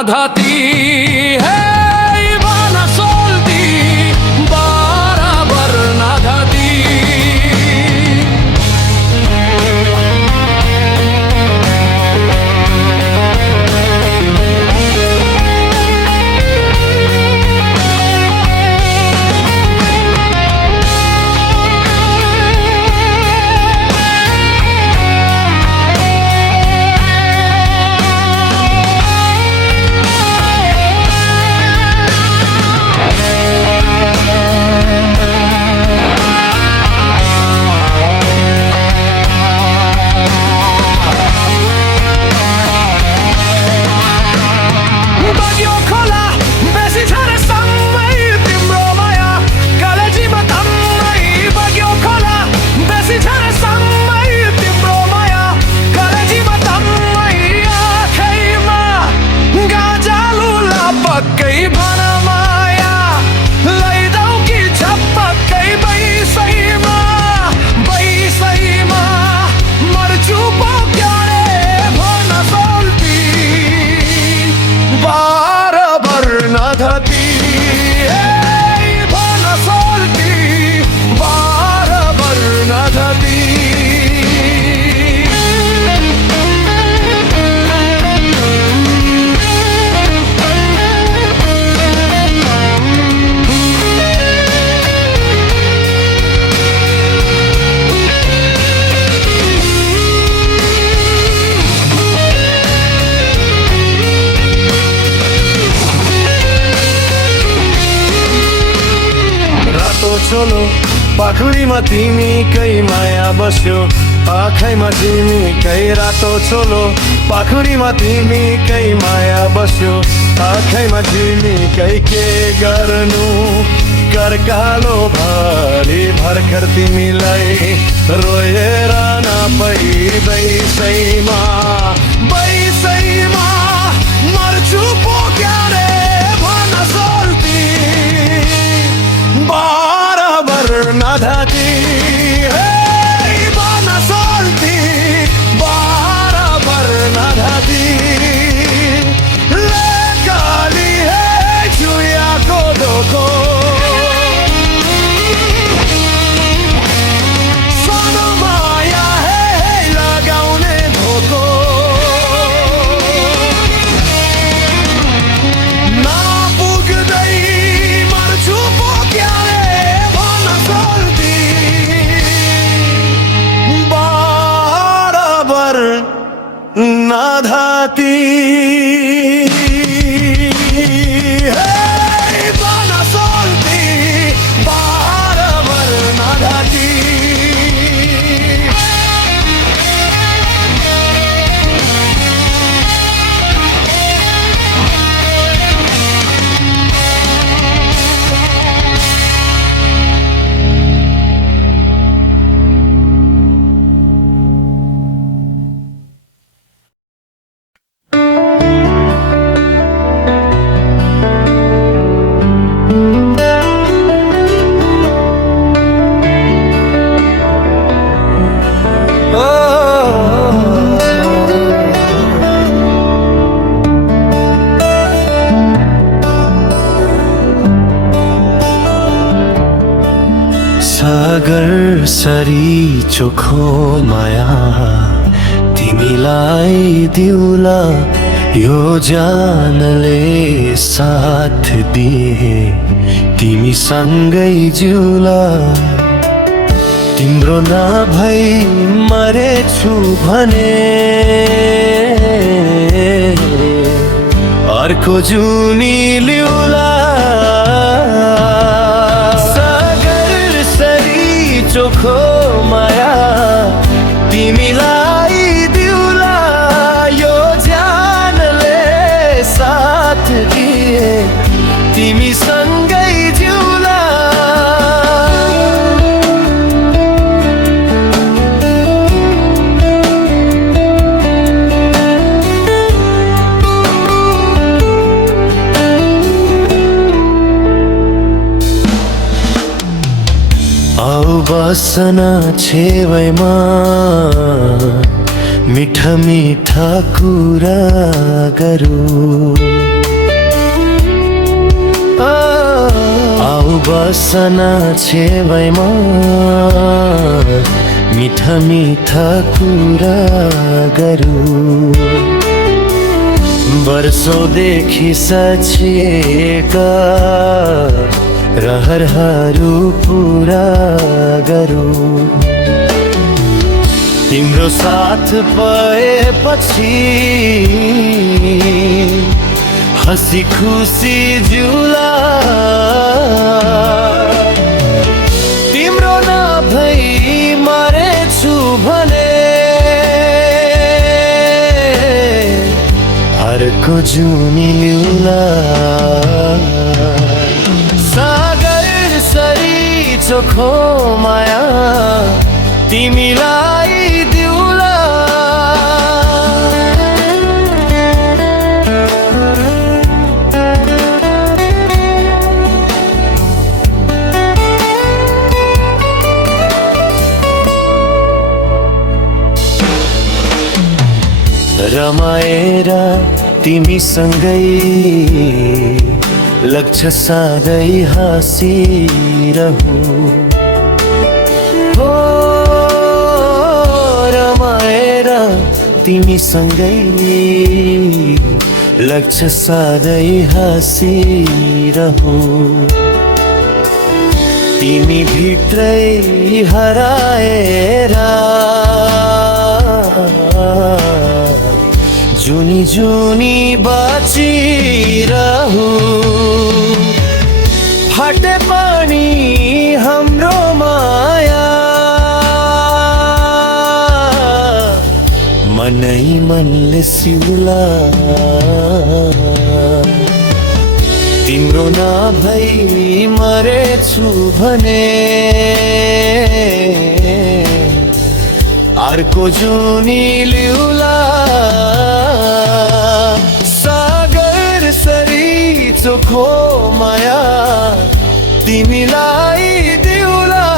नधाती है Ivana solti barabar nadhati चलो पाखुरीमा तिमीकै माया बस्यो आँखैमा तिमीकै रातो चोलो पाखुरीमा तिमीकै माया बस्यो आँखैमा तिमीकै के गर्नु कर्कालो भरि भर्खर तिमीलाई रोएर नपाइदैसैमा मर्छु पो क्यारे भन सोल्ती नधाती Ivana solti barabar nadhati le kali hai chuya ko doko sano maya hai lagaune dhoko na pugdai marchu po kyare नधाती Ivana solti barabar nadhati सागर सरी चोखो माया तिमीलाई दिउला यो जानले साथ दिए तिमी सँगै जिउला तिम्रो नभई मरेछु भने अर्को जुनी लिउला चोखो माया तिमीलाई दिउला यो जानले साथ दिए तिमी सँगै जिउला बसना छेवैमा मिठा मिठा कुरा गरौँ आऊ बसन छेवैमा मिठा मिठा कुरा गरौँ वर्षौंदेखि सचिएका रहरहरू पुरा गरौँ तिम्रो साथ पाएपछि हसी खुसी जिउला तिम्रो नभई मरेछु भने अर्को जुनी लिउला सागर सरी चोखो माया तिमीलाई दिउला रमाएर तिमीसँगै लक्ष्य सधैँ हाँसिरहु हो रमाएर तिमीसँगै लक्ष्य सधैँ हाँसिरहु तिमी भित्रै हराएर जुनी जुनी बाँचिरहु फटे पनि हाम्रो माया मनै मनले सिउला तिम्रो नभई मरेछु भने अर्को जुनी लिउला सागर सरी चोखो माया तिमीलाई दिउला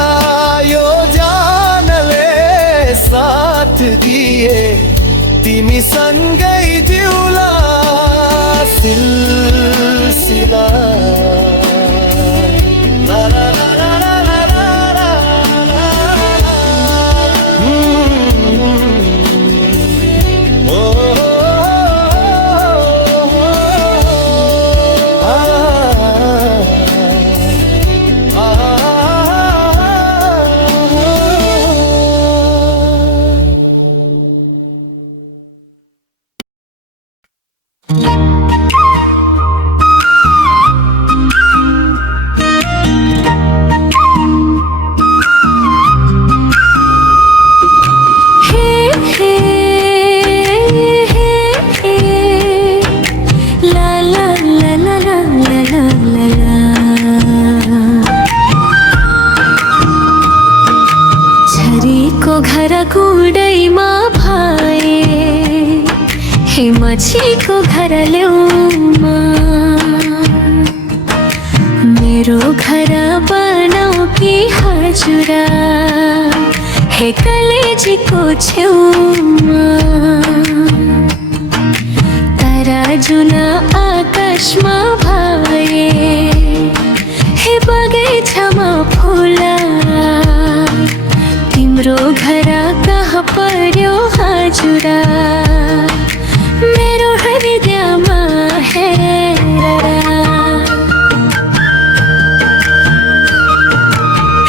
यो जानले साथ दिए तिमी सँगै जिउला सिलसिला ला ला ला ला ला ला ला मछीको घर ल्याउमा मेरो घर बनाऊ कि हजुरा हे कलेजीको छेउमा तारा जुन आकाशमा भए हे बगैँचामा फुला तिम्रो घर कहाँ पर्यो हजुरा मेरो हृदयमा हेर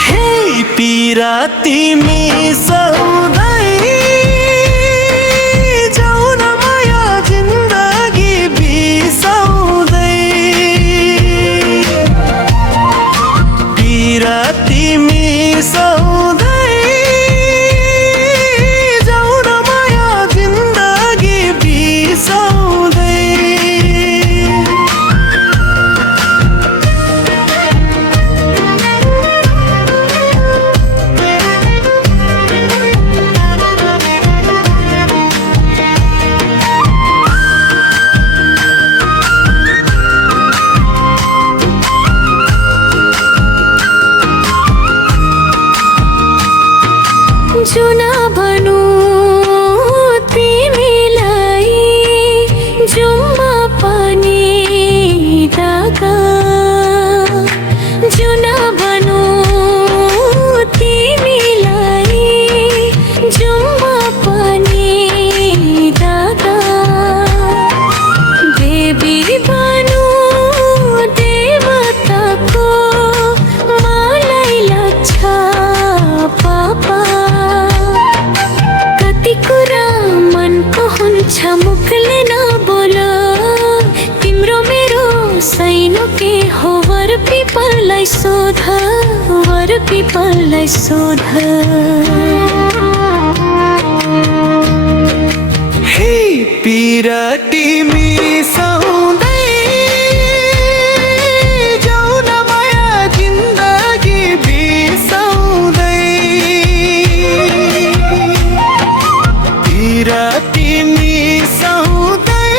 हे पीरा तिमी सधैँ जाऊ न माया जिन्दगी बिसाउँदै पीरा तिमी सधैँ पिपललाई सोध वर पिपललाई सोध हे पिरा तिमी सौँदै जाऊ न माया जिन्दगी बिसाउँदै पिरा तिमी सौँदै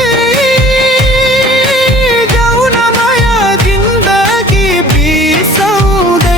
जाऊ न माया जिन्दगी बिसाउँदै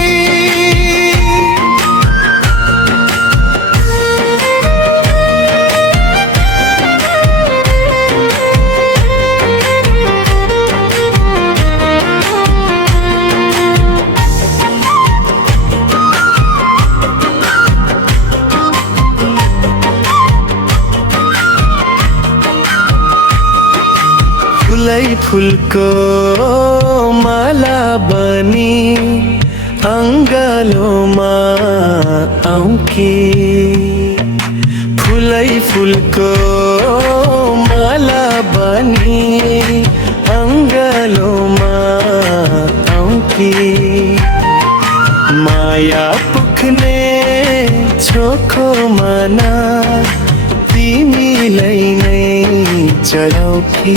फुलै फुलको माला बनी अङ्गालोमा आउँ कि फुलै फुलको माला बनी अङ्गालोमा आउँ कि माया पुग्ने छोखो मना तिमीलाई नै चढाऊ कि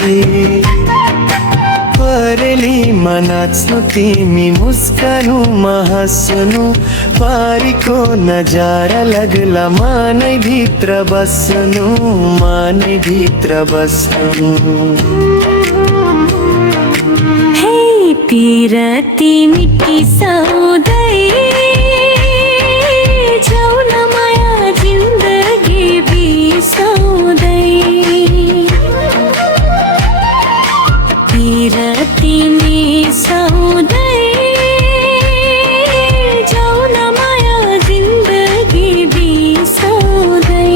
परेलीमा नाच्नु तिमी मुस्कानुमा हाँस्नु पारीको नजारा लाग्ला मानै भित्र बस्नु मानै भित्र बस्नु हे पिरती मिट्टी सौदै जाऊ न माया जिन्दगी बिसाउँदै पिरती मिसाउँदै जाऊ न माया जिन्दगी बिसाउँदै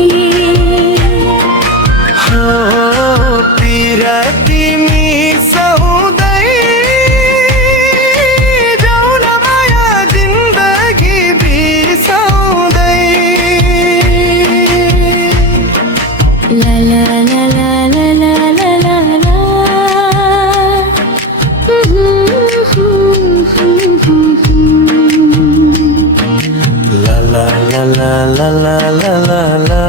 हो पिरा तिमी सौँदै जाऊ न माया जिन्दगी बिसाउँदै ला ला ला ला ला ला ला ला ला La la la la la la la la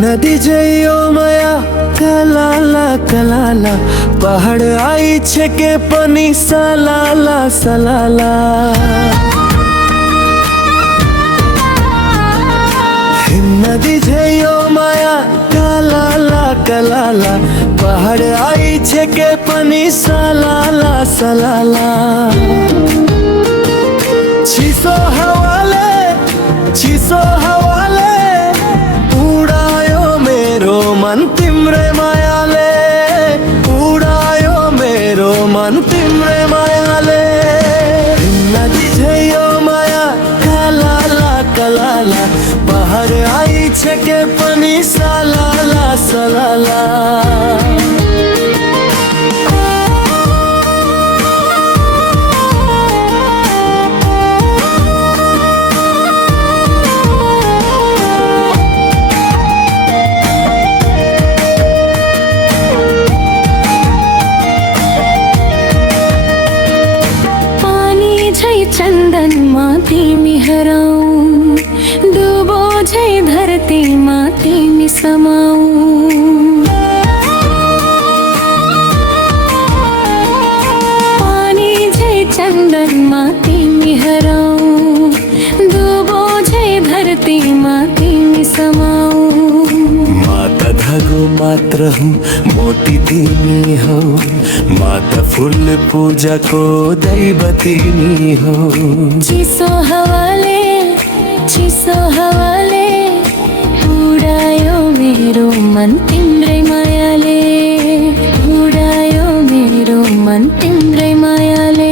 नदी जइयो माया कलाला कलाला पहाड आई छेके पनि सलाला सलाला नदी जइयो माया कलाला कलाला पहाड आई छेके पनि सलाला सलाला चिसो हावाले उडायो मेरो मन तिम्रै मायाले उडायो मेरो मन तिम्रै मायाले नदी झैयो माया कलाला कलाला पहाड आई छेके पनि सलाला सलाला चन्दनमा तिमी हराऊ डुबो झै धरतीमा तिमी समाऊ पानी झै चन्दनमा तिमी हराऊ डुबो झै धरतीमा तिमी समाऊ माता धागो मात्र हूँ मोती तिमी हो माता फूल पूजा को दैव तिमी हो चिसो हावाले मेरो मन तिम्रै मायाले उडायो मेरो मन तिम्रै मायाले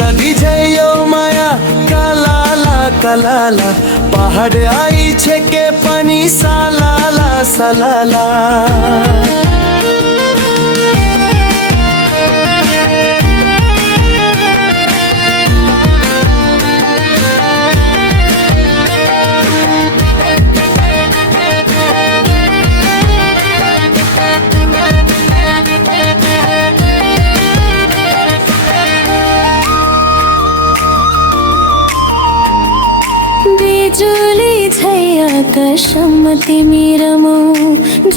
नदी झै यो माया कलाला कलाला पहाड आई छेके पनि सालाला सालाला बिजुली छै आकाशमा तिमी रमौ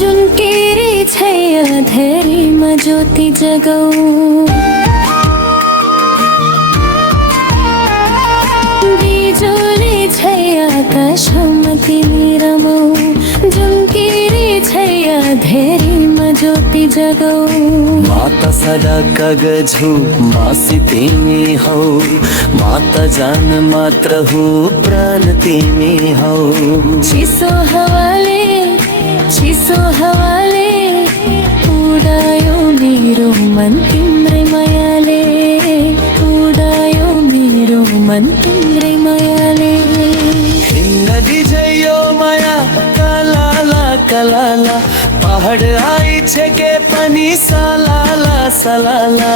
जुन केरी छै धेरैमा ज्योति जगौ बिजुली छै आकाशमा तिमी रमौ जुन केरी छै धेरैमा ज्योति जगौ माता सदा कागज हो मासी तिमी हौ माता जान मात्र हो प्राण तिमी हौ चिसो हावाले उडायो मेरो मन तिम्रै मायाले उडायो मेरो मन तिम्रै मायाले नदी झै यो माया कलाला कलाला पहाड आई छेके पनि सालाला सालाला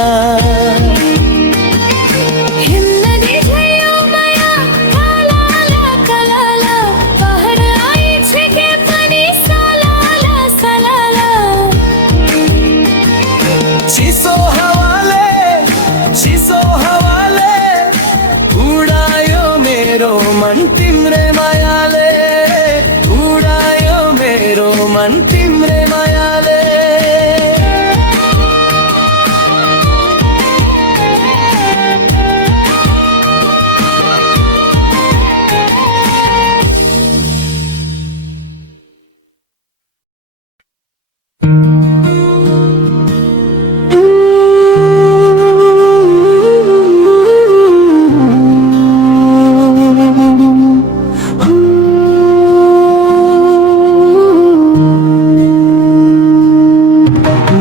हिन्नदी छै यो माया कलाला कलाला पहाड आई छेके पनि सालाला सालाला चिसो हावाले उडायो मेरो मन तिम्रै मायाले उडायो मेरो मन तिम्रै मायाले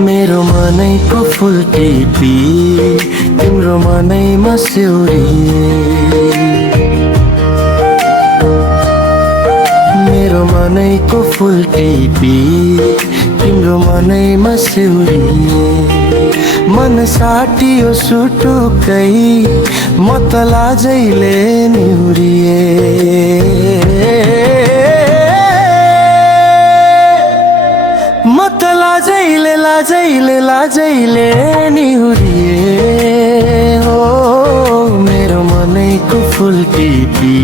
मेरो मनैको फुल टिपी तिम्रो मनैमा स्याउरी मेरो मनैको फुल टिपी तिम्रो मनैमा स्याउरी मन साटियो सुटुकै म त लाजैले निहुरिए म त लाजैले निहुरिए हो मेरो मनैको फुल टिपी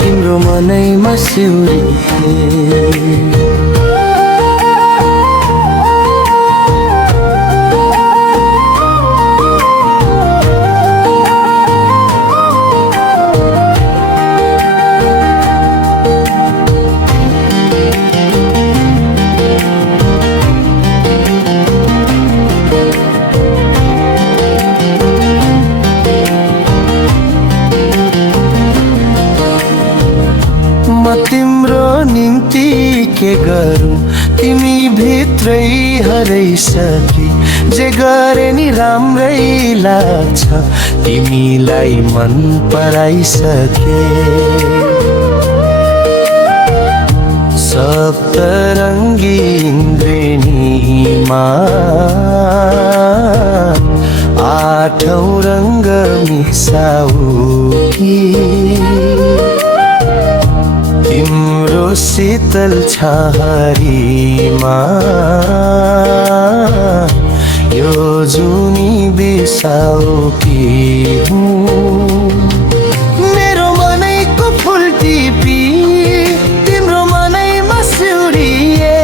तिम्रो मनैमा स्याउरिए तिम्रो निम्ति के गरौँ तिमी भित्रै हराइसके जे गरे नि राम्रै लाग्छ तिमीलाई मन पराइसके सप्तरङ्गी इन्द्रेणीमा आठौँ रङ्ग मिसाऊ कि तिम्रो शीतल छहारीमा यो जुनी बिसाऊ कि मेरो मनैको फुल टिपी तिम्रो मनैमा स्याउरिए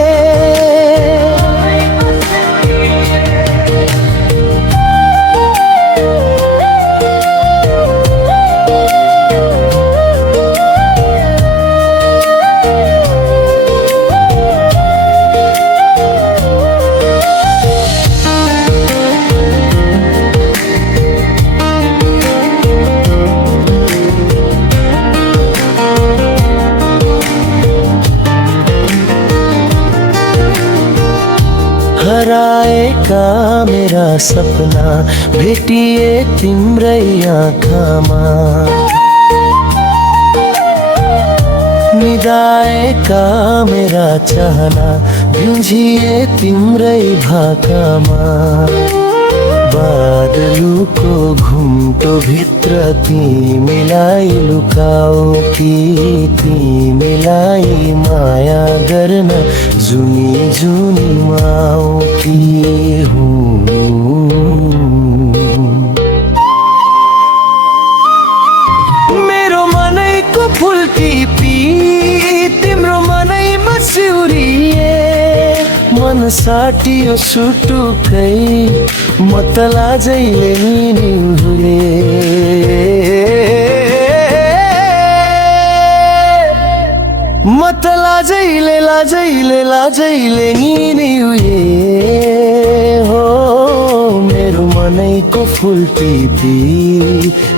का मेरा सपना भेटिए तिम्रै आँखामा निदाएका मेरा चाहना भिउजिए तिम्रै भाकामा बादलुको घुम्टो भित्र तिमीलाई लुकाऊ कि तिमीलाई माया गर्न जुनी जुनी माऊ कि मेरो मनैको फुल टिपी तिम्रो मनैमा सिउरिए मन साटियो सुटुकै म त लाजैले निहुरे म त लाजैले निहुरे हो मेरो मनैको फुल टिपी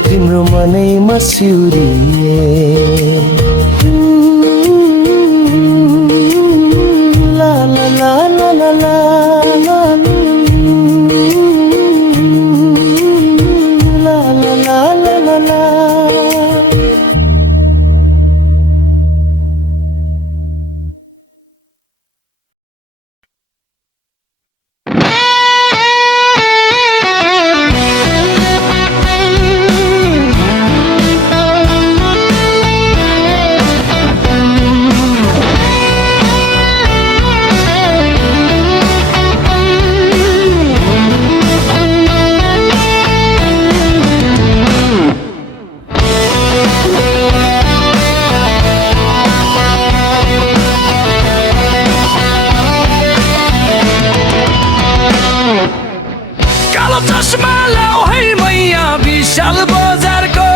तिम्रो मनैमा सिउरिए ला ला ला ला ला ला ला ला ला ला ला चस्मा लाऊ है मैया विशाल बजारको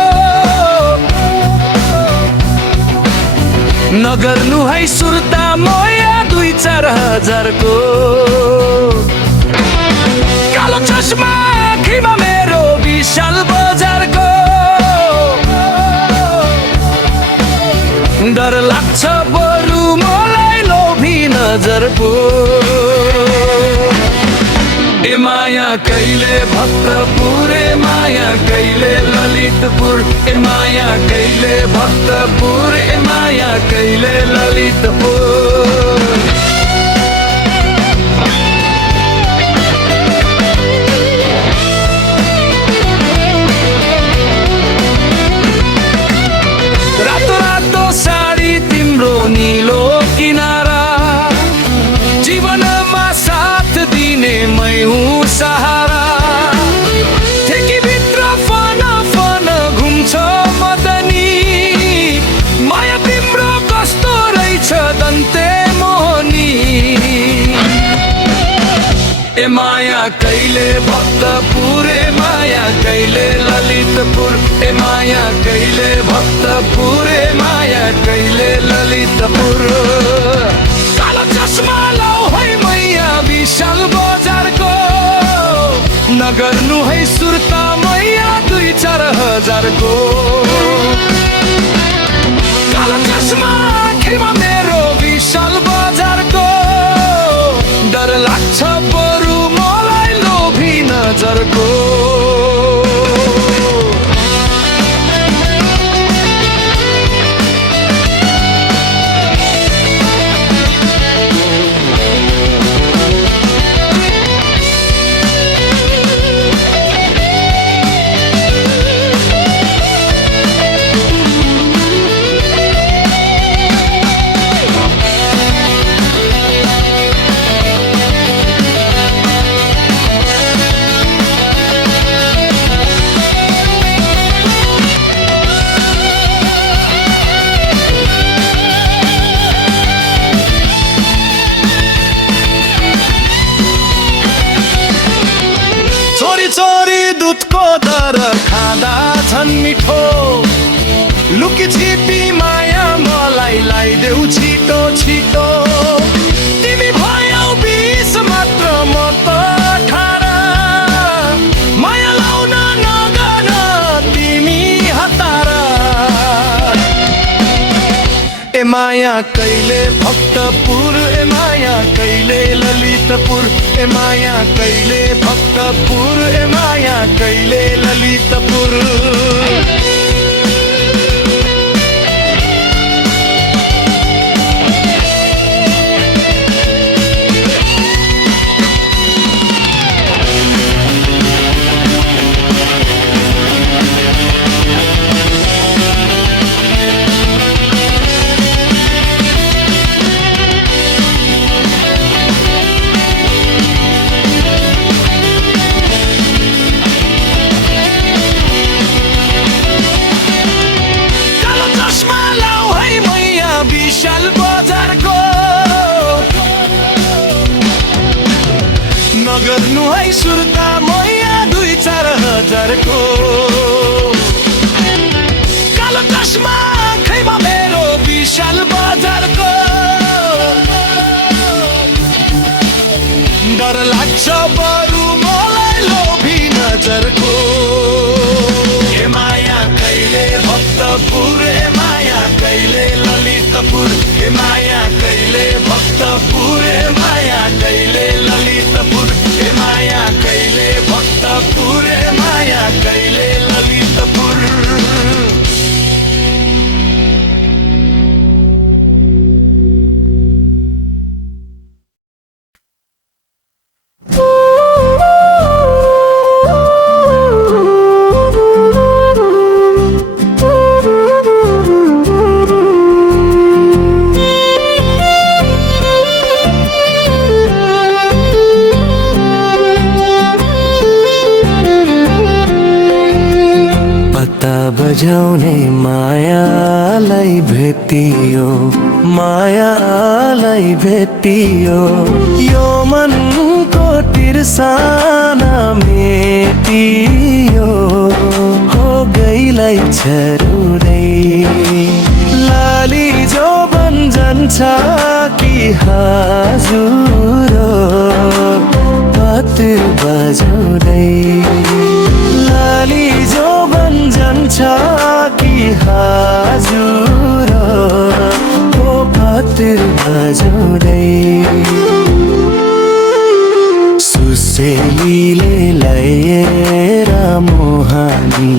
नगर्नु है सुर्ता मैया 2-4 हजारको कालो चस्मा आँखीमा मेरो विशाल बजारको डर लाग्छ बरु मलाई लोभी नजरको ए माया कहिले भक्तपुर ए माया कहिले ललितपुर ए माया कहिले भक्तपुर ए माया कहिले ललितपुर रातो रातो साडी तिम्रो निलो किनारा जीवनमा साथ दिने मै हुँ सहारा ठेकी भित्र फन फन घुम्छ मदनी माया तिम्रो कस्तो रहेछ दन्ते मोहनी ए माया कहिले भक्तपुर ए माया कहिले ललितपुर ए माया कहिले भक्तपुर ए माया कहिले ललितपुर कालो चस्मा लाऊ है मैया विशाल बजारको नगर्नु है सुर्ता मैया 2-4 हजारको कालो चस्मा आँखीमा मेरो विशाल बजारको डर लाग्छ बरु मलाई लोभी नजरको दुधको दर खाँदा झन् मिठो लुकी छिपी माया मलाई लाइदेऊ छिटो छिटो तिमी भयौ 20 मात्र म त 18 माया लाउन नगन तिमी हतार ए ए माया कहिले भक्तपुर ए माया कहिले ललितपुर ए माया कहिले भक्तपुर ए माया कहिले ललितपुर विशाल बजारको नगर्नु है सुर्ता मैया 2-4 हजारको कालो चस्मा खैमा मेरो विशाल बजारको डर लाग्छ बरु मलाई लोभी नजरको ए माया कहिले भक्तपुर ए माया कहिले ललितपुर ए माया कहिले भक्तपुर ए माया कहिले ललितपुर ए माया कहिले भक्तपुर ए माया कहिले ललितपुर बजाउने मायालाई भेटियो मायालाई भेटियो यो मनको तिर्सना मेटियो हो गइलाई छरुदै लाली जो बन्जन्छ कि हजुर पत बजाउँदै लाली जो बन्जन्छ कि हजुर ओ पत बजाउँदै सुसेलीले लाएर मोहानी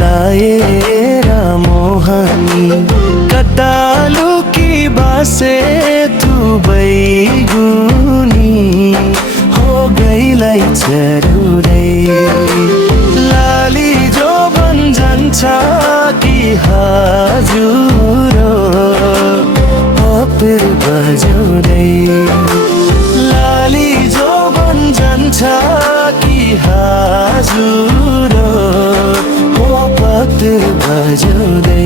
लाएर मोहानी कटालु की बासे तू बैगुनी हो गइलाई चरुदै लाली जो बन्जन्छ कि हजुर पत बजाउँदै लाली जो बन्जन्छ कि हजुर ओ पत बजाउँदै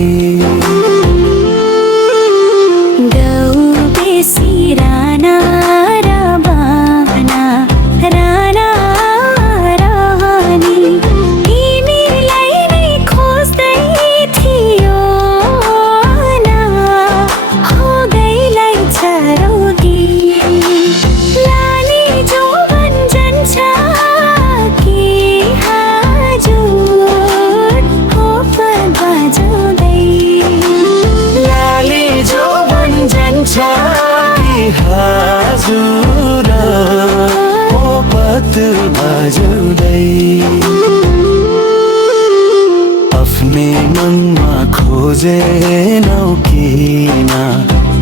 हजुर ओ पत बजाउँदै आफ्नै मनमा खोजेनौ किन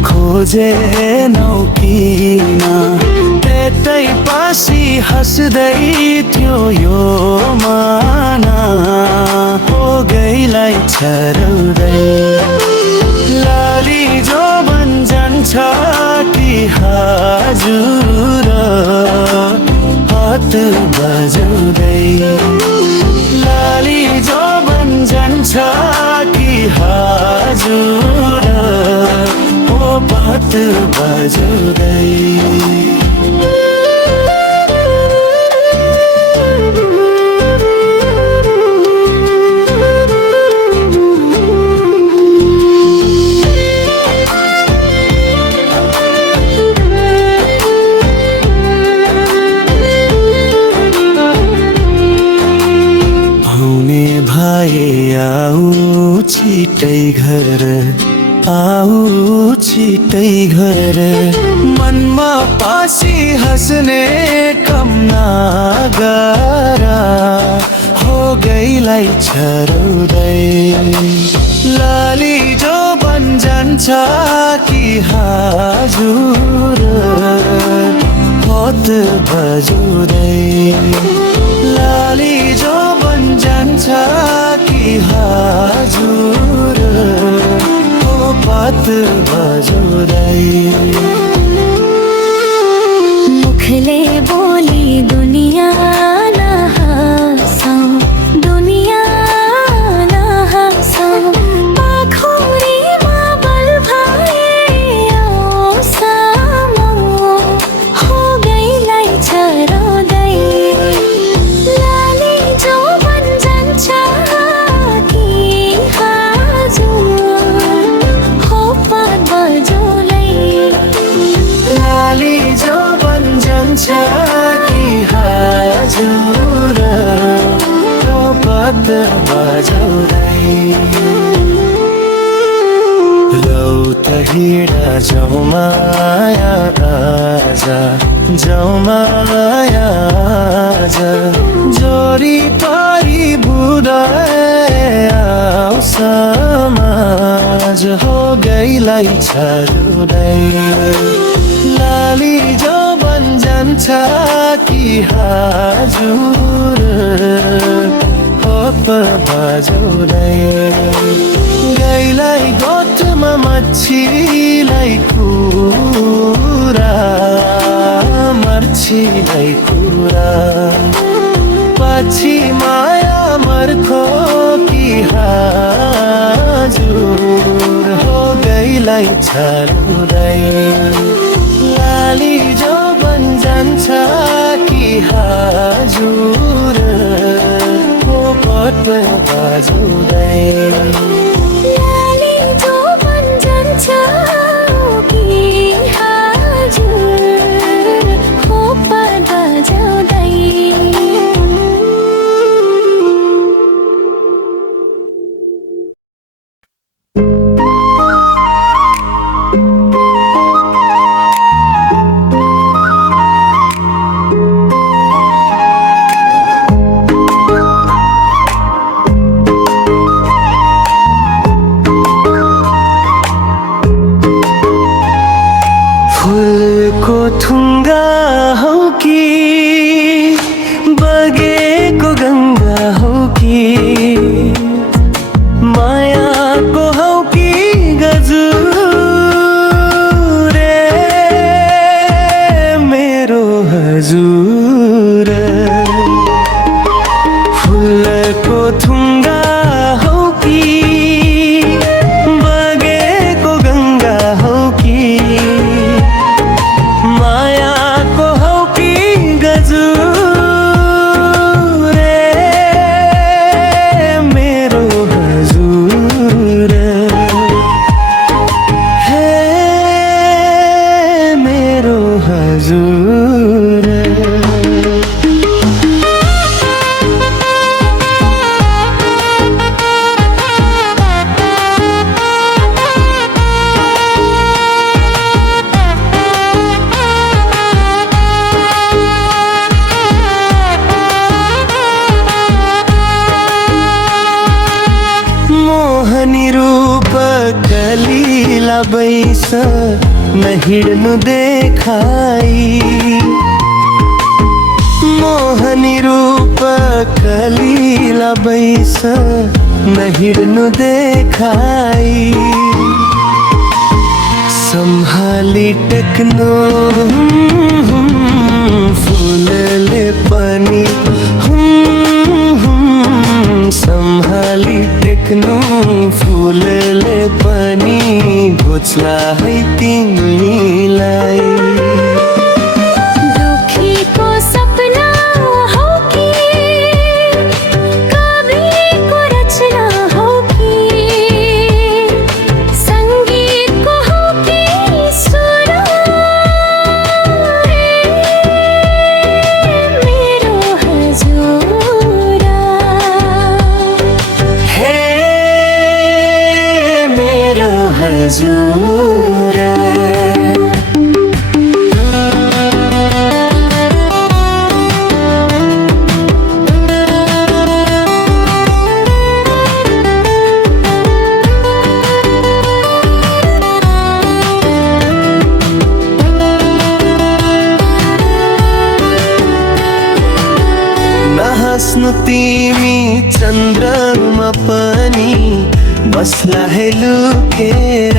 खोजेनौ किन त्यतै पासी हाँस्दै थियो यो माना हो गइलाई छरुदै लाली जो बन्जन्छ कि हजुर पत बजाउँदै लाली जो बन्जन्छ कि हजुर ओ पत बजाउँदै आऊ छिटै घर आऊ छिटै घर मनमा पासी हँस्ने कम नगरा हो गईलाई छरुदै लाली जो बन जान्छ कि हजुर होत बजुदै लाली जो बन जान्छ कि हजुर हो पात बजुदै मुखले बोली दुनिया नहाँसाऊ दुनिया नहाँसाऊ पाखुरीमा बल भए आउँसामो हो गईलाई छरोदै लाली जो बन जान्छ कि हजुर हो पात बजुलै लाली जो बन जान्छ कि हजुर हो पात बजुदै लौ त हिँडा जाउँ माया आजा जाउँ माया आजा जोरी पारी बुढाऊ समाज हो गईलाई छरुदै लाली जो बन जान्छ कि हजुर होप बजुदै गाईलाई गोठमा मच्छीलाई कुरा मर्छीलाई कुरा पछि माया मर्खो कि हजुर हो गईलाई छरुदै लाली जो बन जान्छ कि हजुर हो पट बजुदै लाली जो बन जान्छ कि हजुर हो पात बजुदै फुलको थुङ्गा हौ कि बगेको गङ्गा हौ कि मायाको हौ कि गजुरे मेरो हजुर फुलको थुङ्गा हौ कि बगेको गङ्गा हौ कि मायाको हौ कि गजुरे मेरो हजुर हे मेरो हजुर मोहनी रूप कलीला बैस नहिड्नु देखाई मोहनी रूप कलीला बैस नहिड्नु देखाई सम्हाली टेक्नु फुलले पनि सम्हाली टेक्नु फुलले पनि घोच्ला है तिमीलाई दुखीको सपना हौ कि कविको रचना हौ कि सङ्गीतको हौ कि सुर मेरो नहाँस्नु तिमी चन्द्रमा पनि बस्ला है लुकेर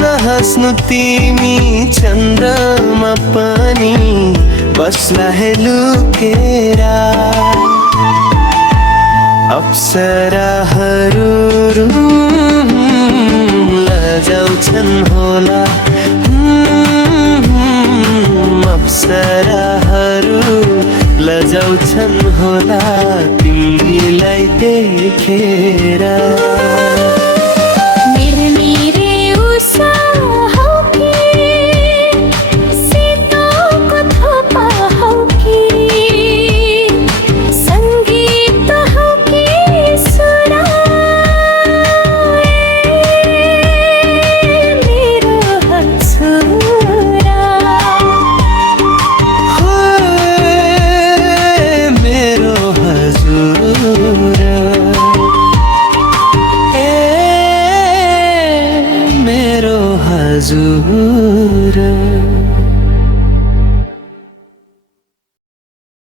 नहाँस्नु तिमी चन्द्रमा पनि बस्ला है लुकेर अप्सराहरू लजाउँछन् होला अप्सराहरू लजाउँछन् होला तिमीलाई देखेर हजुर